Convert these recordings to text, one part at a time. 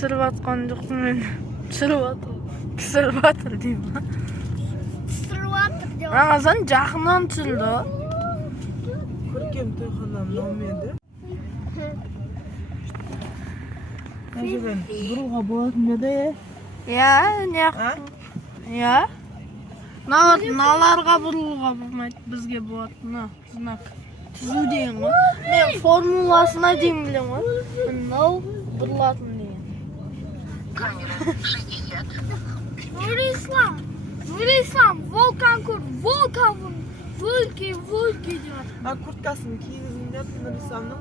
pişirip atkan жоқпын мен. Pişirip atır. Pişirip atır diyeyim. Pişirip atır diyor. Ramazan жақыннан түсірді. Көркем тойхана мынау менде. Әжібен бұруға болатын еді. Ya, ne? Ya. Наларға бұрылуға болмайды, бізге болады. Мына знак. Түзу деген ғой. Мен формуласына дейін білем ғой. Мынау бұрылатын деген. Нұрислам, волкан көр, волки деп атыр. А курткасын кигізін деп Нұрисламның.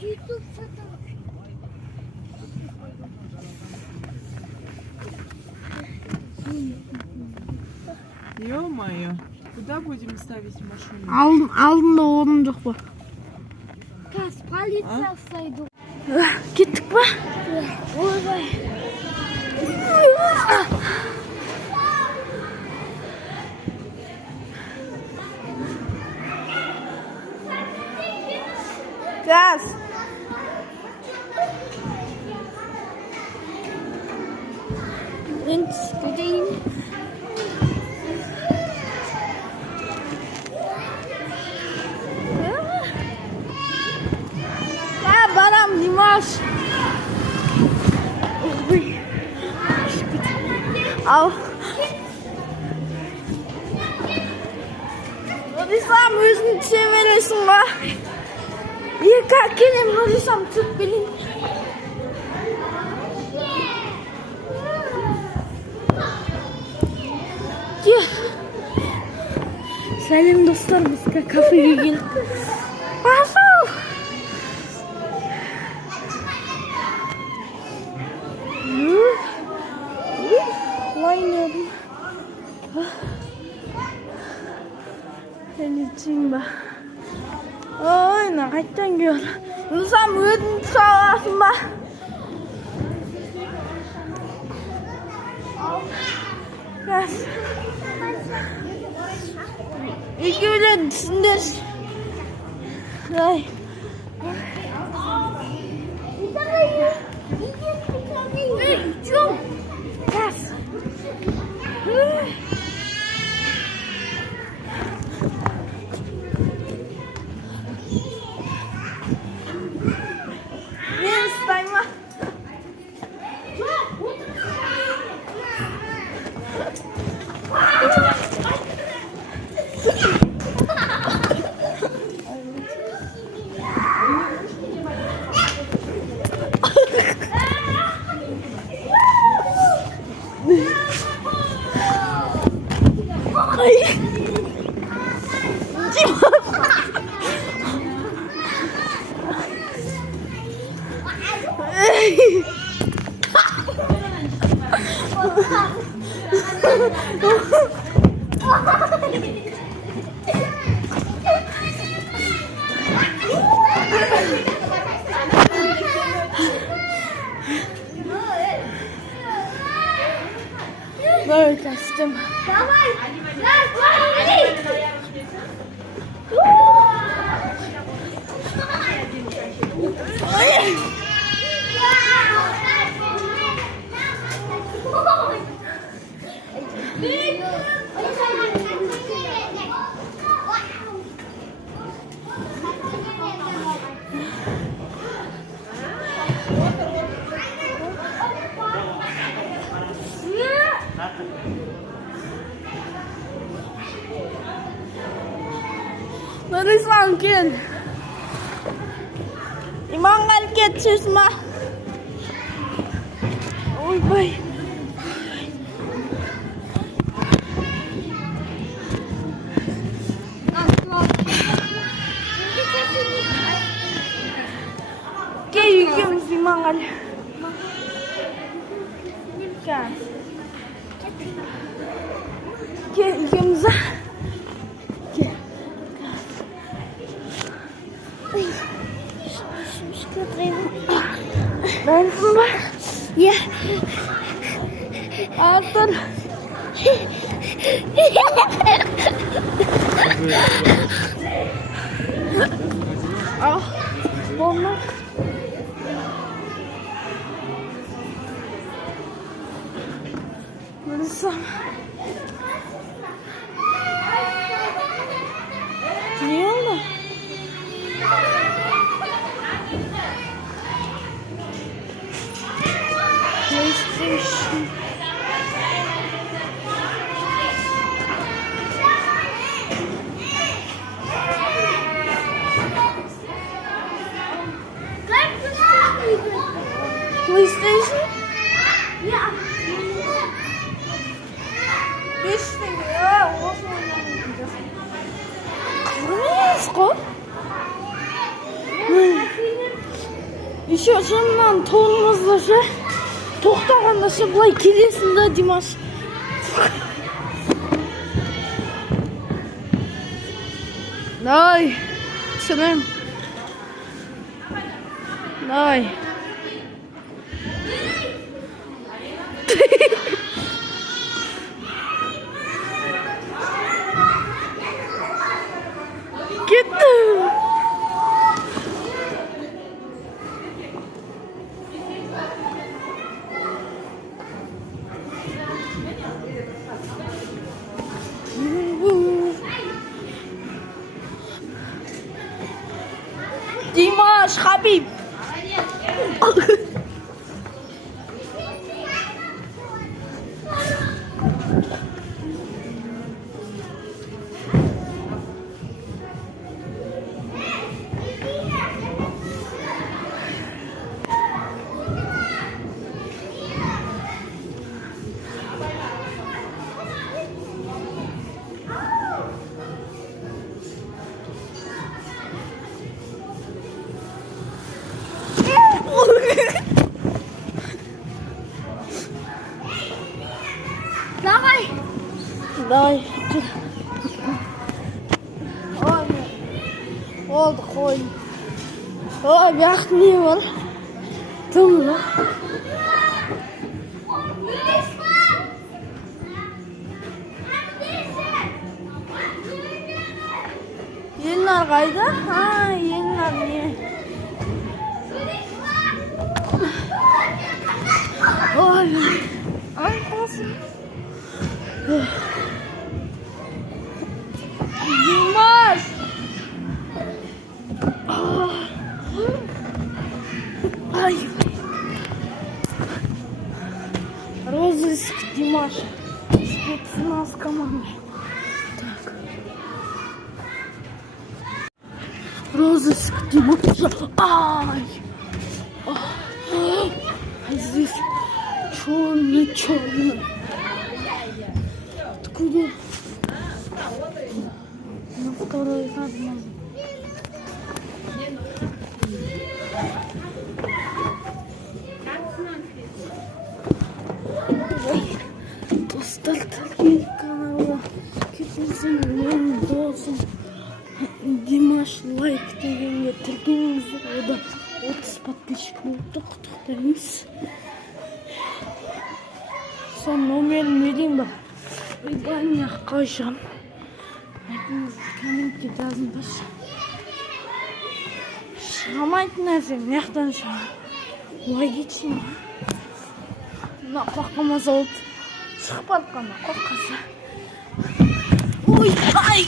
YouTube сатам. Ё-моё, куда будем ставить машину? Алдында орын жоқ па? Кас, полиция ұстайды. Кеттік па? Ойбай. Газ. Барам, Димаш. Ал. Нұрислам, өзің түсе бересің ба? Екі әкелем, Нұрислам, түсіп келейін. Сәлем достар, біз кафеге келдік. Пошел! Құлай недім. Әлетейін ба? Ой, қайттан көр. Нұрислам, өзің түсе аласың ба? Газ. Екеулер түсіндер. Ай. Газ. Мен ұстайма. Böyle kaçtım. Nұрислам, кел. Иманға кет, шешма. Ойбай. Кел, екеуміз иманға. Кел, екеуміз. Bensin var. Ya. Dur. Ah, olmaz. Burası. Ne oldu? PlayStation. PlayStation? Ja. PlayStation. Ya, olsun. Kızım ko? Еще шыннан тоңымызды тоқтағанда былай келесің да, Димаш. Давай, түсінем. Давай. Кетті. Димаш, Хабиб. Давай. Давай. Ой. Oldu koy. Ой, бияқта не бар? Тым да. Елнар қайда? Елнар не? Ой. Ай, қалсын. Димаш! Ай! Розыск Димаша. Спецназ команды. Так. Розыск Димаша. Ай! Здесь черный. Откуда? На второй этаж можно. Ой, достар канала. Кетіңізден мен досым Димаш лайк дегенге тіркеліңіздер. Ода 30 подписчик болыпты, құттықтаймыз. Сон номерін берейін ба? Ойбай, қойшам. Айтыңыз, комментке жазыңдаршы. Шығамайтын нәрсе, мияқтан шыға. Логично. Мына қорқамаса болды. Шығып барқана, қорқаса. Ой, ай!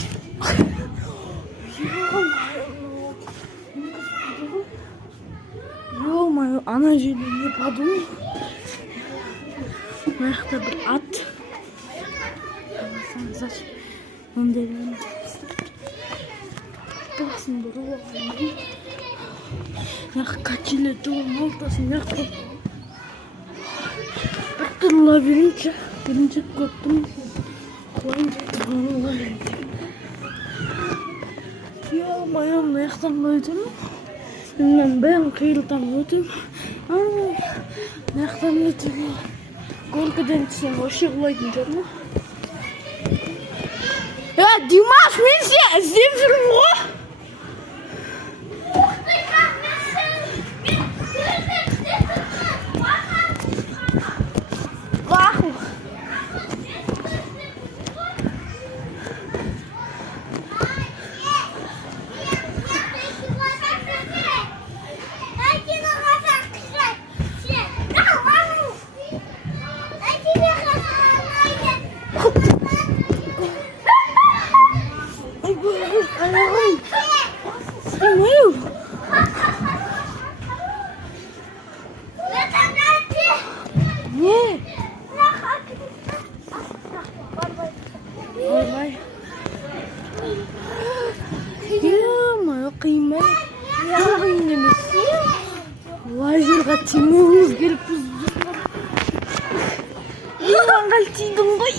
Ё-моё, ана жерде не подумай. Маяқта бір ат. Зачем? Он деревянный. Басын бұрып алған. Яқ качеле туым ортасын яқты. Бір түр лабиринт. Бірінші көттім. Құлайын тұрғаны лабиринт. Ё-моё, мына яқтан қойдым. Мен бәрін қиылтан өтім. Мына яқтан өтім. Горкадан түсем, вообще құлайтын жүрмі? Димаш, мен сен іздеп жүрмін ғой. Бақыл. Лазерға тимеуіміз керекпіз. Маған тидім ғой.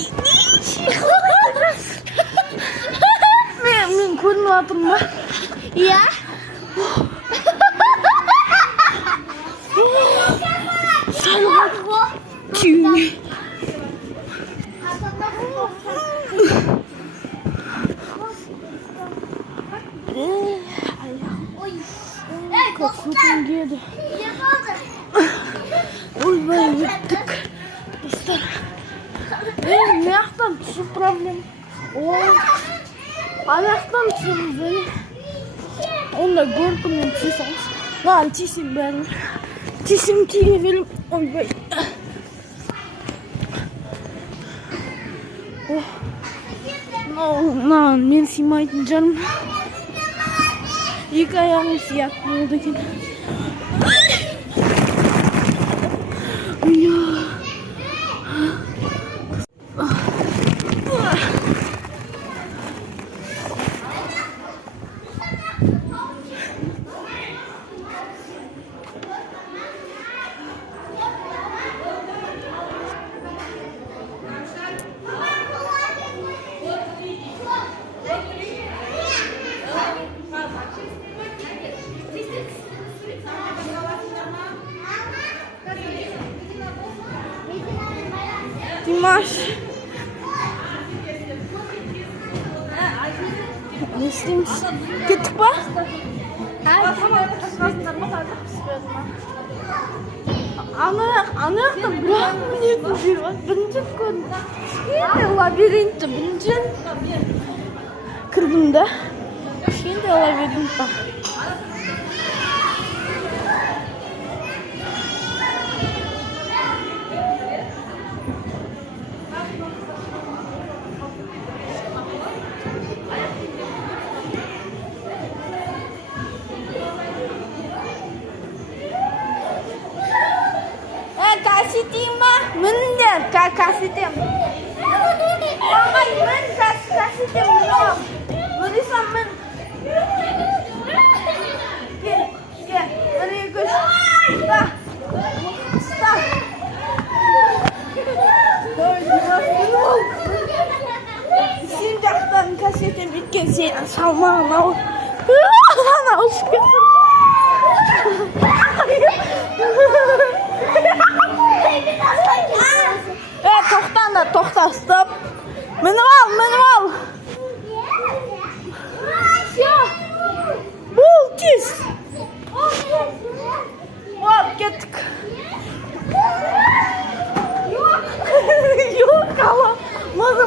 Мен көрініп жатырмын ба? Иә. Салға түйме. Көтім кеді. Ойбай өттік. Достар. Мияқтан түсіп проблем. Аяқтан түсіміз. Онда көркімен тесеміз. Маған тесем бәрін. Тесем тиге беріп. Ойбай. Мынаған мен сыймайтын жарым. Екі аяғым сият болды екен. Димаш. Не істейміз? Кеттік па? Анаяқта бірақ мінетін жер бар. Бірінші көрдім. Кішкентай лабиринтті бірінші кірдім да. Кішкентай лабиринт бар. Kasih Mendel, kasih tim. Pakai men, kasih tim belum. Beri samen. Beri kus. Stop. Sindaktan kasih tim bikin sih sama mau. Ana uskun. Toxta, stop. Manual. Bul, tez. Hop, ketdik. Yo'q, qala. Maza.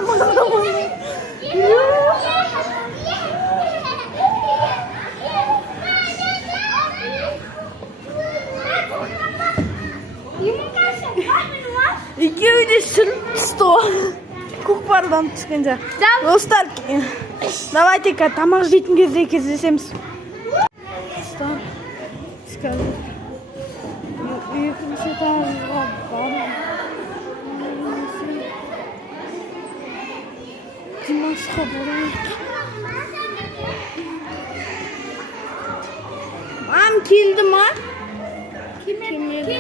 Ikеуі де сто. Көкпардан түскенде. Достар, давайте-ка тамақ жейтін кезде кездесеміз. Достар, скажу. Екінші этажға барам. Димашқа барайық. Мам келді ма? Келмеді.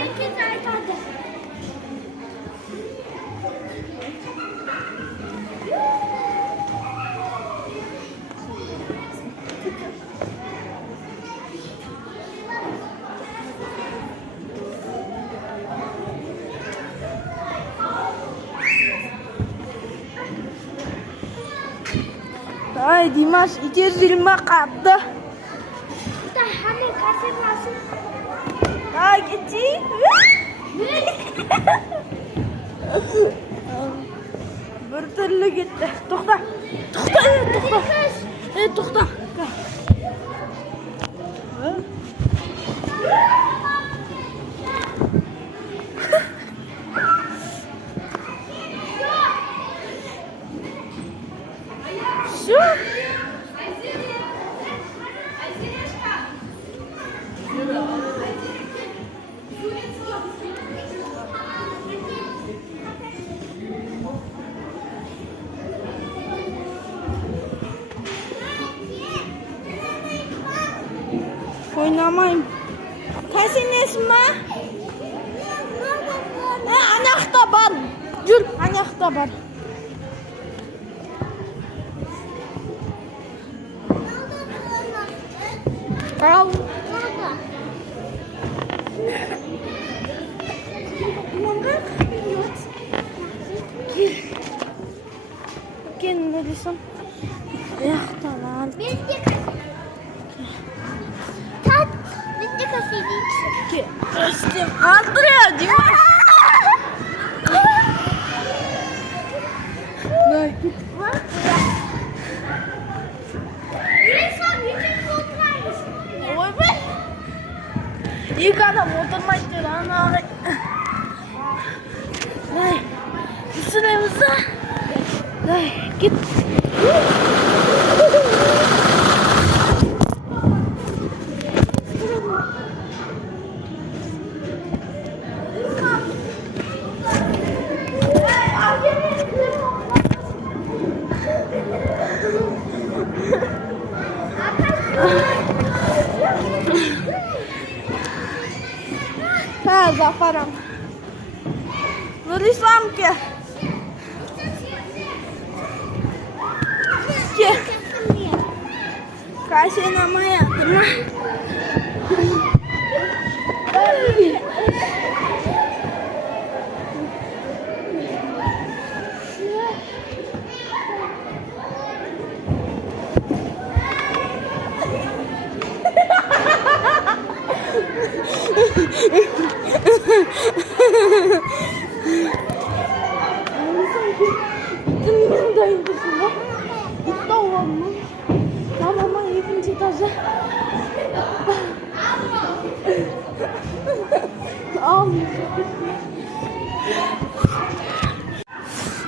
Ay Dimas, ite zilma kaptı. Hani kasır nasıl? Ay gitti. Bir türlü gitti. Toxta. Toxta. Oynamayım. Қайсенесің ма? Анақта бар. Жүр, анақта бар. Ал. Кен нөлесің? Аяқтан. Bitti kafeге. Өстем. Андреа, Димаш. Дай, кет. Ойбай. Екі адам отырмайды деді ана ағай. Дай, түсіреміз да. Дай, кет. Zafaram. Nurisam ke? Ke? Kasih namanya, teman. Dayındasında gitti olan mı? Tamam, ikinci etaja.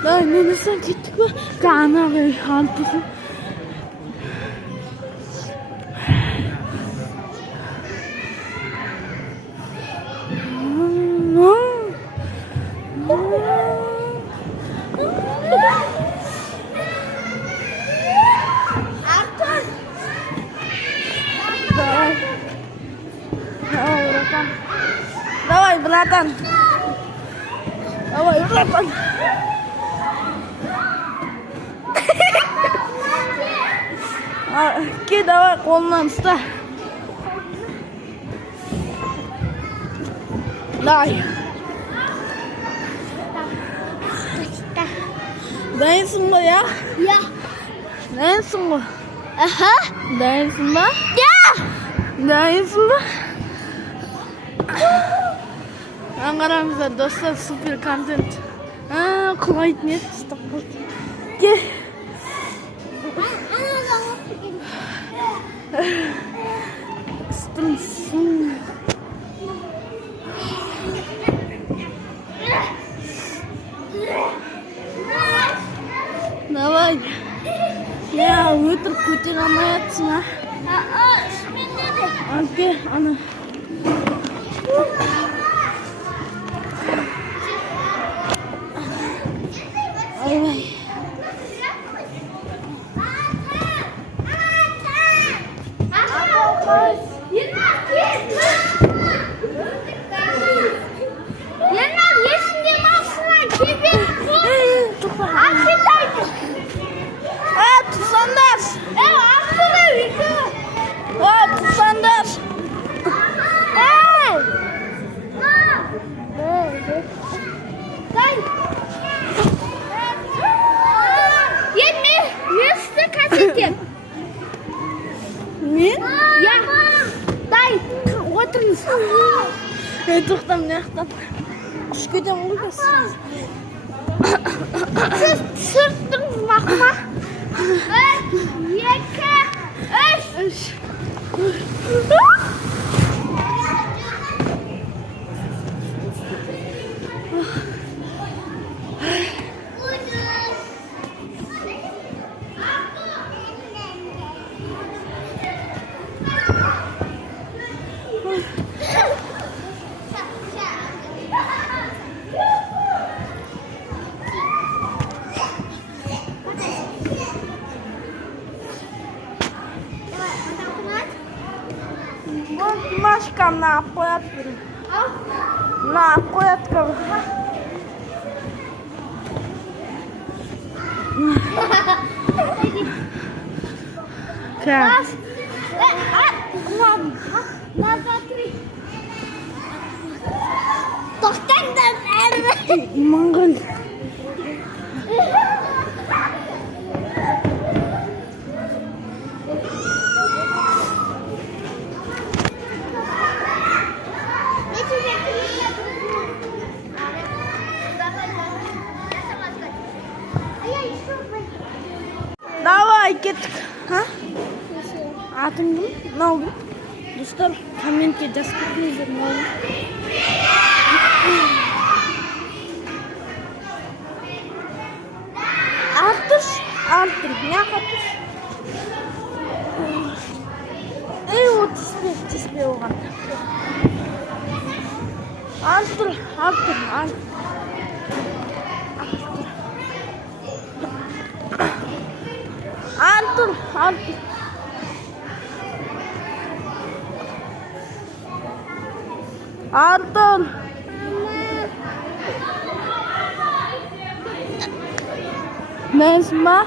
Day, neresinden gittik mi? Kanarya Hantısı. Давай, братан. Давай, братан. Ке, давай, қолынан ұста. Давай. Дайынсың ба, я? Ya. Дайынсың ба? Aha. Дайынсың ба? Ya. Дайынсың ба? Қараңыздар, достар, супер контент. Құлайды не? Стоп болды. Ке. Стынсын. Давай. Я өтіріп көтер алмай атсың, а? Анке, ана. Ай. Ne? Ya. Дай, отырыңыз. Тоқтам, не ақтам. Үш көтем ұлғасыз. Сіз түсірттіңіз мақма. 1, 2, 3. Димашқа мына алып қояды бір. Мына алып қояды кәбір. Раз, тоқтаңдар әрі. Иманғал. Давай, кеттік. Атың кім? Мынау кім? Достар, комментке жазып кетіңіздер, мынау кім? Артыш, мына қатыш. Ей, о, тіспе оған. Артыр. Артыр. Нәзім ба?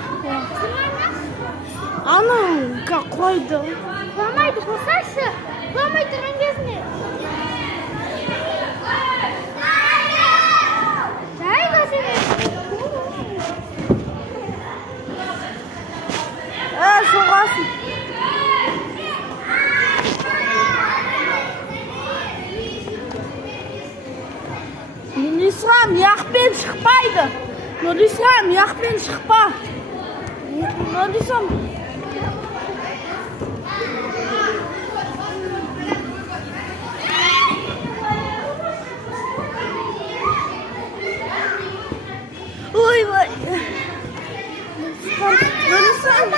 Аны қойды. Құламайды, қосашы. Құламай тұрған кезіне. Жай көзіне. Соғасын. Нұрислам, яқпен шықпайды. Нұрислам, яқпен шықпа. Нұрислам. Ой. Нұрислам.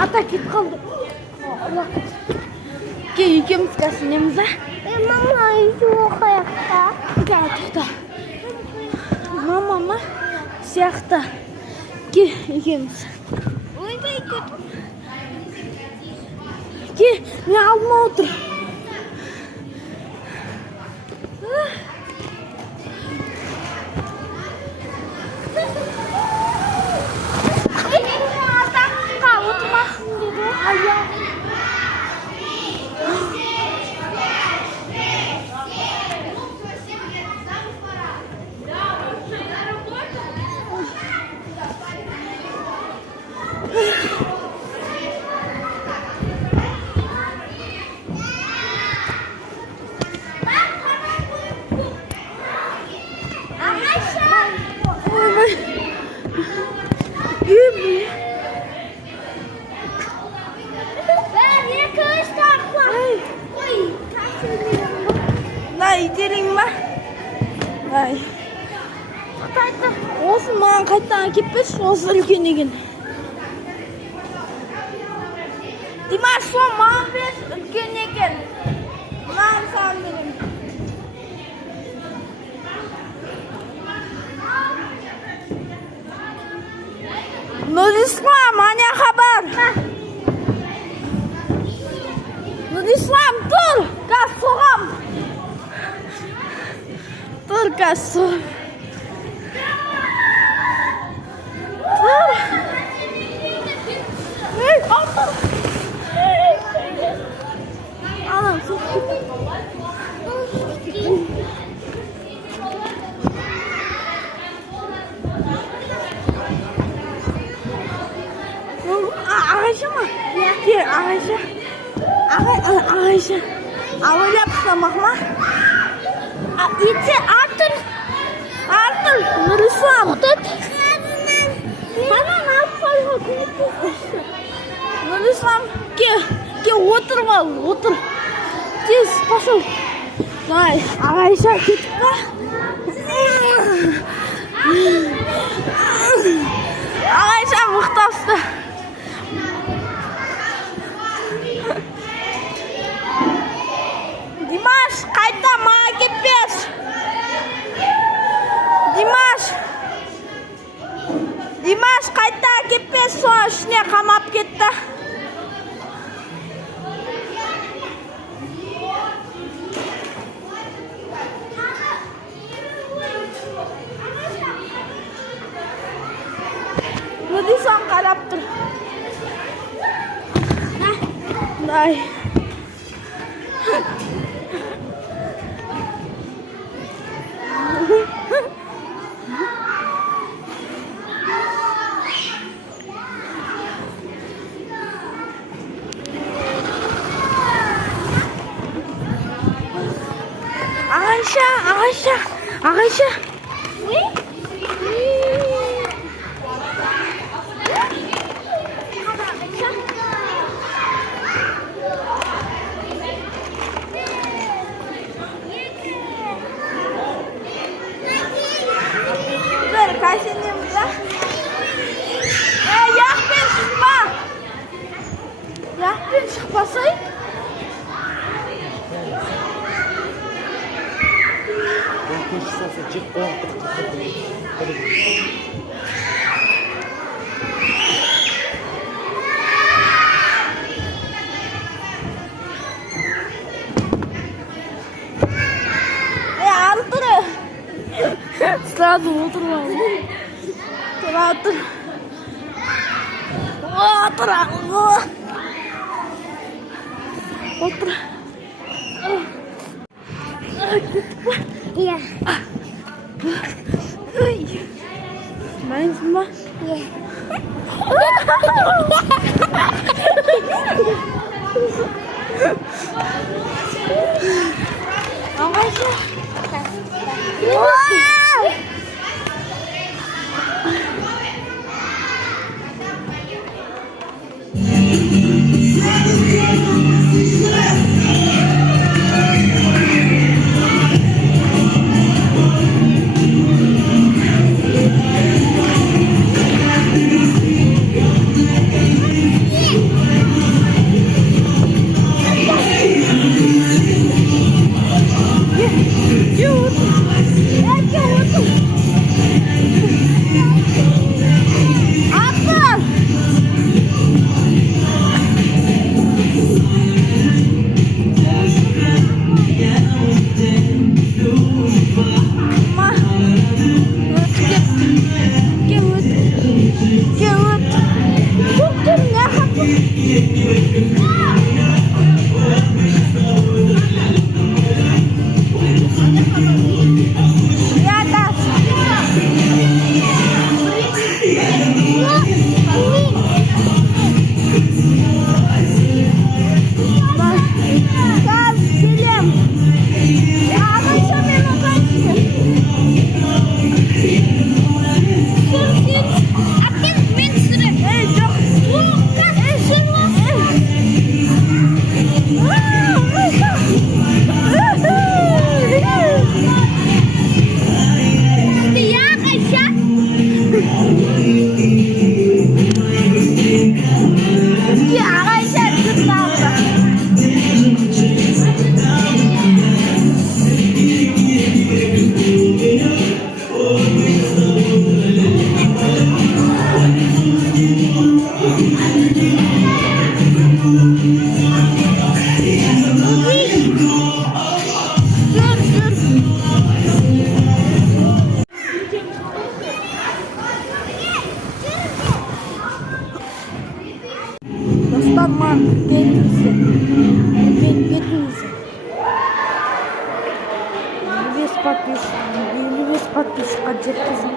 Ата кет қалды. Екеміз кәсінеміз, а? Мама, үйді оқаяқта. Тоқта. Мама сияқты. Екеміз. Ойбай көтім. Мен алдыма отыр. Атаққа отырмасын деді. Итерейін ба? Осы маған қайттан әкеп берші, осы үлкен еген. Димаш, сол маған берші, үлкен еген. Маған саған берем. Нұрислам, ане хабар. Нұрислам, тұр, қаз соғам. Тұр, қаз соғам. Тұр. Ей, алтыр. Анам, соқты. Ағайша ма? Ағайша. Ағайша. Ауылап ұстамақ ма? Артыр. Нұрислам. Анан алып қойға көмектесінші. Нұрислам, ке отырып ал, отыр. Тез, пошел. Давай, Ағайша кетіп па? Ағайша мықтапсты. Димаш, қайта маға кетпес. Димаш, қайта кетпес, соң ішіне қамап кетті. қарап тұр. Дай. Ағайша. Бір кәсенеміз да. Яқпен шықпа. Яқпен шықпасай. Сразу отырма. Тұр. Отыр. Иә. Мәйінсің ба? Иә. Ағайша. подписчикқа жеткізіп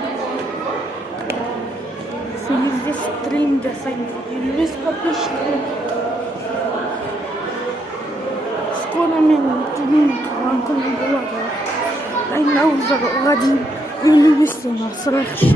8 стрим жасаймыз. 55 подписчикпен скоро мен стрим қылған күні болады. Наурызға дейін 55-тен асырайықшы.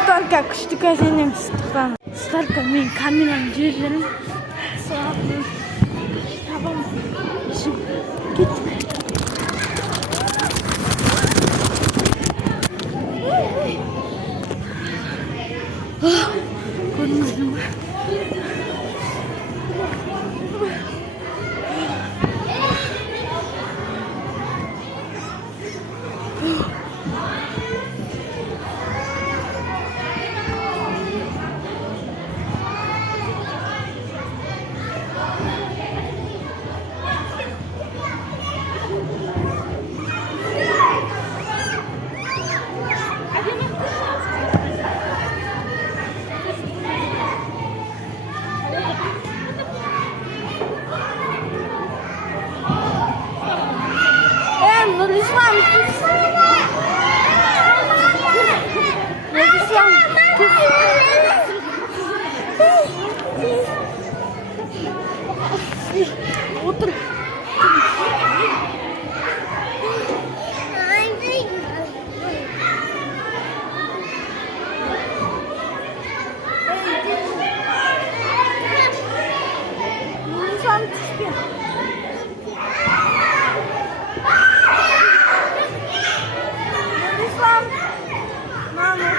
Столько күшті газенем тұтқан. Столько мен камераның жерлерін сұрапын. Табам. Кет. Көрмедім ба? Otur. Lütfen çıkıyor. Lütfen. Mama.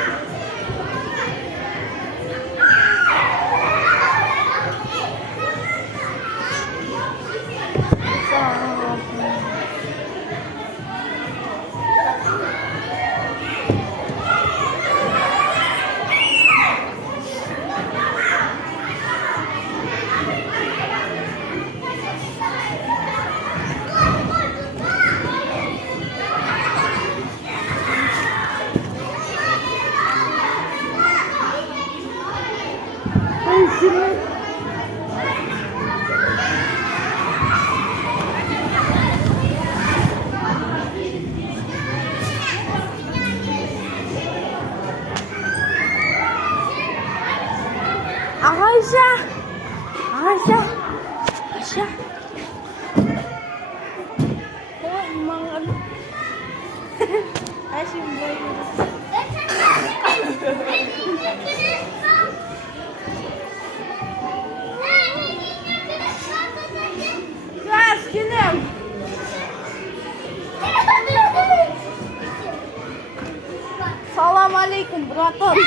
Салам алейкум, братан.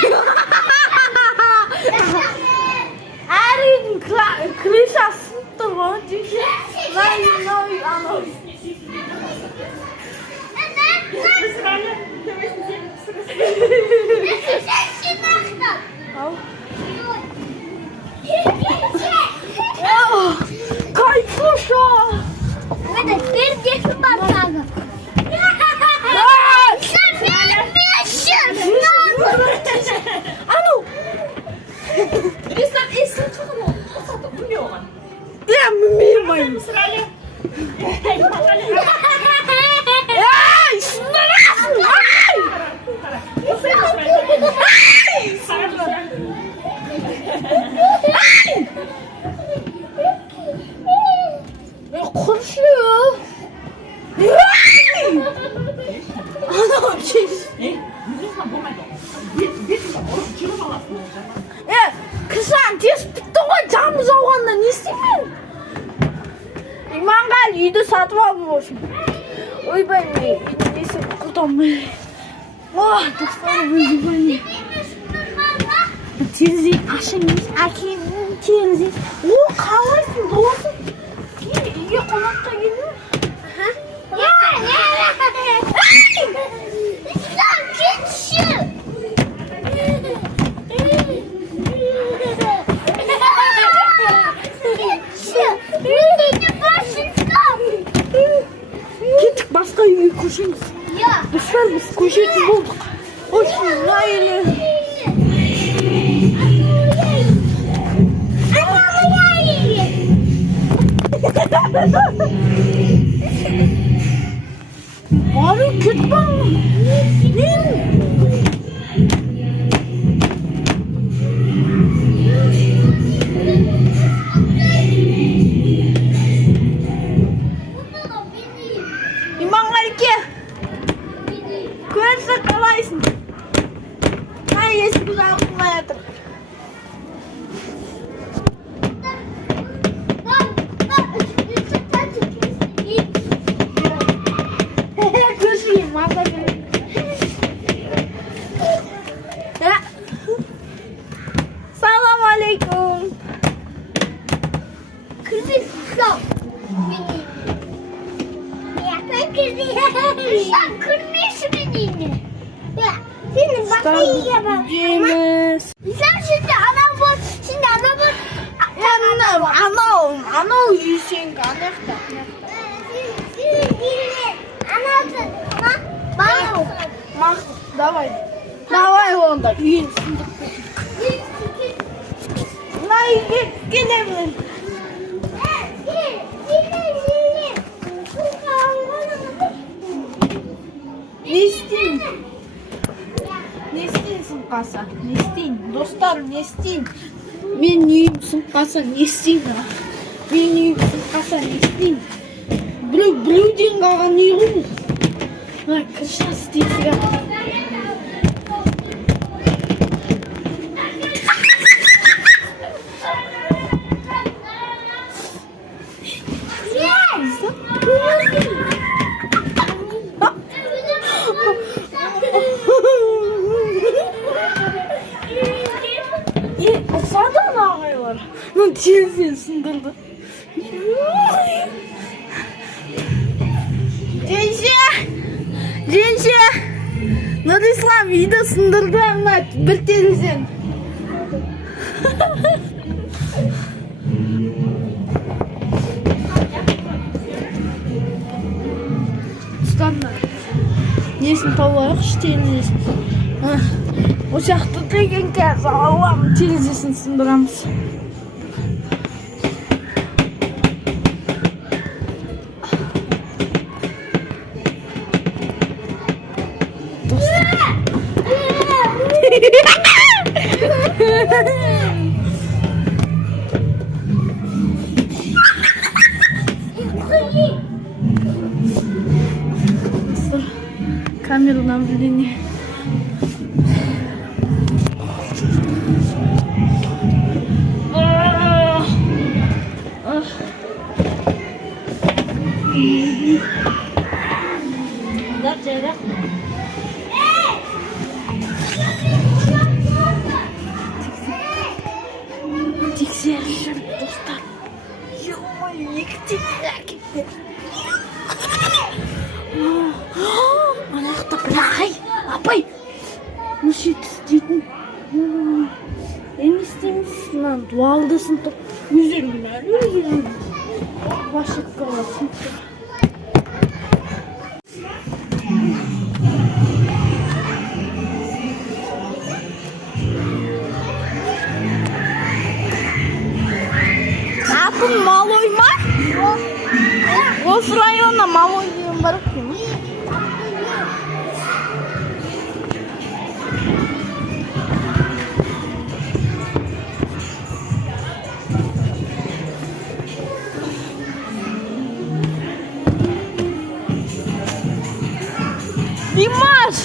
Әрін крышасы сынып тұр ғой, дүйше. Анау. Кайфуша! Это пердех бардага. Ану! Рислам, есің шығын ол. Қосаты, білмей оған. Білмеймін. Ай, шындарасың! Ай! Құршы! Анау кеш. Кішан, тез бітті ғой, жамыз ауғанда не істеймін? Иманғал үйді сатып алып olsun. Ойбай, мен үйді несі құлтамын. Достарым өзі терезейді ашыңыз, әкемнің терезейді. Қалайсың, досың? Үйге қонаққа келдің? İslam geçişi. Кеттік басқа үйге көшеміз. Достар, біз көшетін болдық. Очень лайлы. Бары кет балым. İmanғалке, көрсі қалайсың? Қай ескі жағыңға жатыр? Көрші, маза береді. Салам алейкум. Kırmızı. İslam kırmızı beni. Şimdi bakayım bak. İslam şimdi ana bot. Şimdi ana bot. Анау үйсен қанақта. Давай онда үйін сындық. Мына үйге келемін. Не істейін? Не істейін сынқаса? Не істейін? Достарым, не істейін? Мен үйім сынқаса не істейін? Мен үйім сынқаса не істейін? Біреуден қалған үй ғой. Крыша істейсі жатыр. Sağdan ağrıyorlar. Lan çizsin sındırdı. Gençe. Nurислам үйді сындырды ана бір терезен. Тұстандар. Несін тауайық терезесін. Осы жақты деген қазір Аллам терезесін сындырамыз. камерадан билине. Тексеріш жүріп достар. Ой, екі әкетті. Ана жақта бір апай. Мұшы істейтін. Не істейміз? Мынаны дуалдысын топ. Өзіргін әлі, өзіргін. Башыққа басын. Апын малой ма? Осы районна малой деген бар екен. Димаш!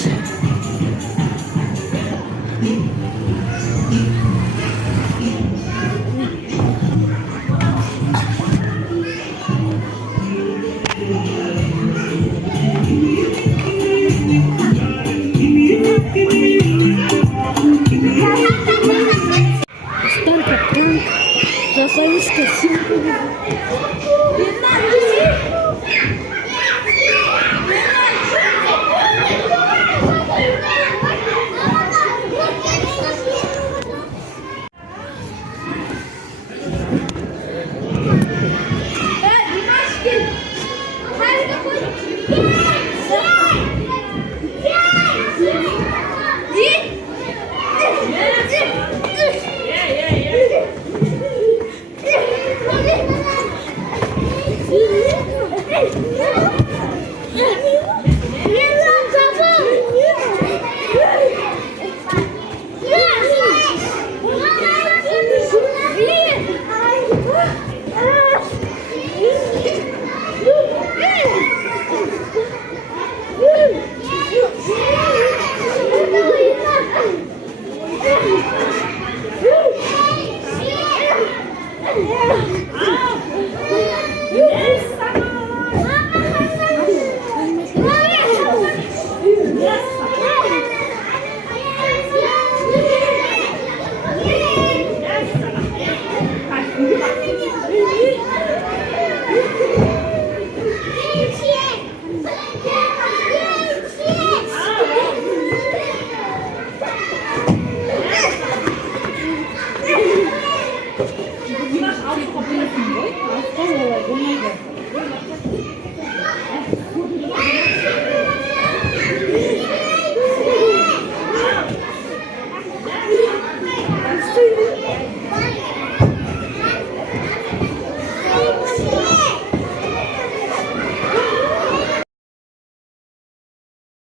Столько пранк. Засовись косинку.